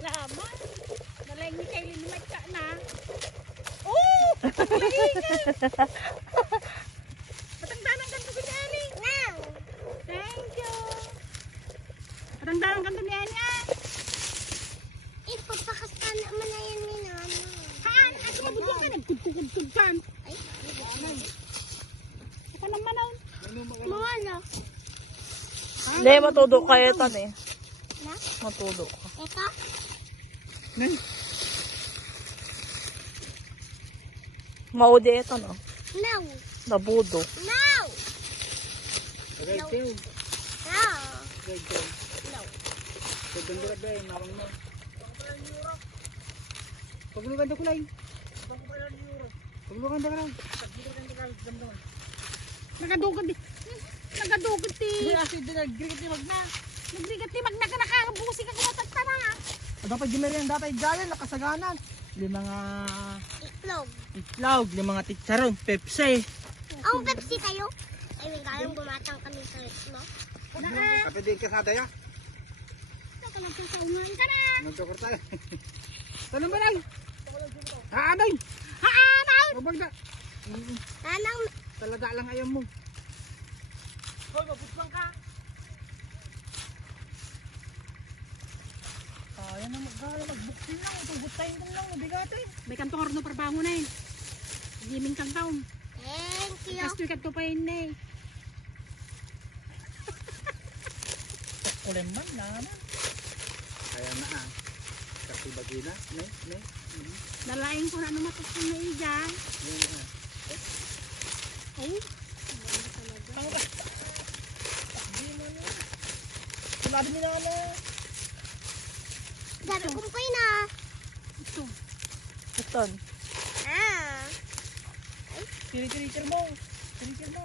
Lama. Nalay ni kay Limat ka na. Oh! Patangdanan ka to ni Ani. Thank you. Patangdanan ka to ni Ani. ah. Ipapakas ka naman na yan ni Nana. Haan, ako mabuto ka nagtugtugtug kan. Ay, Ika naman oh. Ano? Hindi, matudo ka ito eh. Na? Matudo ka. Ito? Maudi ito no. No. Nabudo. No. Red No. tail. No. Red tail. No. Pagdang dira ba, marang mo. Paglugan da kulay. Paglugan da kulay. Nagadugod di. Nagadugod ti. Asin din, nag-grigit ni Magna. Nagrigat magna ka nakabusi ka kumatagtara. Dapat gimerian datay gayan, nakasaganan. Lima nga Itlog. itlog, lima nga tikcharon, pepsi. Oh, Pepsi tayo. Ay, may kayang bumatang kami sa no? Kapit din ka sa daya. Ka na. Tayo. Tanong ba lang? Haanay! Na. Nanang, Talaga lang ayam mo. Hoy, maputlang ka. Kaya na magkala, magbuksin lang. Tayo kung lang, mabigatin. May kantong arno parbango na eh. Giming kang thank you. Kasto ikat pa yun na eh. Ulen man, naman. Kaya na ah. Kasi bagina. Ne, ne. Dalain ko na ano matutong na iya. Yan ah. Ay, Sinabi ni Nana. Sabi ko kayo na. ito. Ito. Ah. Kiri-kiri mo. Kiri-kiri mo.